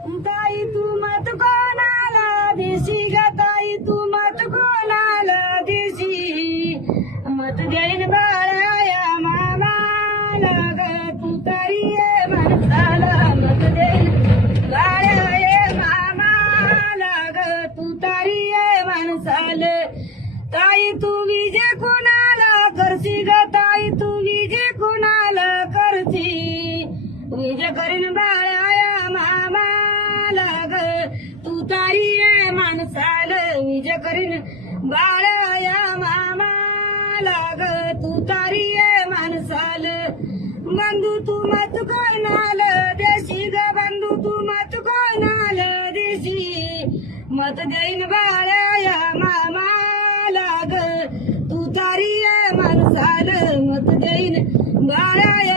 ताई तू मत कोणाला देशी ग ताई तू मत कोणाला देशी मत देईन बाळाया मामाला ग तू तरी ये माणसाला मत देईन बाळाया मामाला ग तू तरी ये माणसाला ताई तू विजय कोणाला करशी ग ताई तू विजय कोणाला करशी विजय करीन बाळाया मामाला ग तू तारी ये माणसाला विजय करीन बाळाया मामाला ग तू तारी ये माणसाला बंधू तू मत कोणाला देशी ग बंधू तू मत कोणाला देशी मत देईन बाळाया मामाला ग तू तारी ये माणसाला मत देईन बाळाया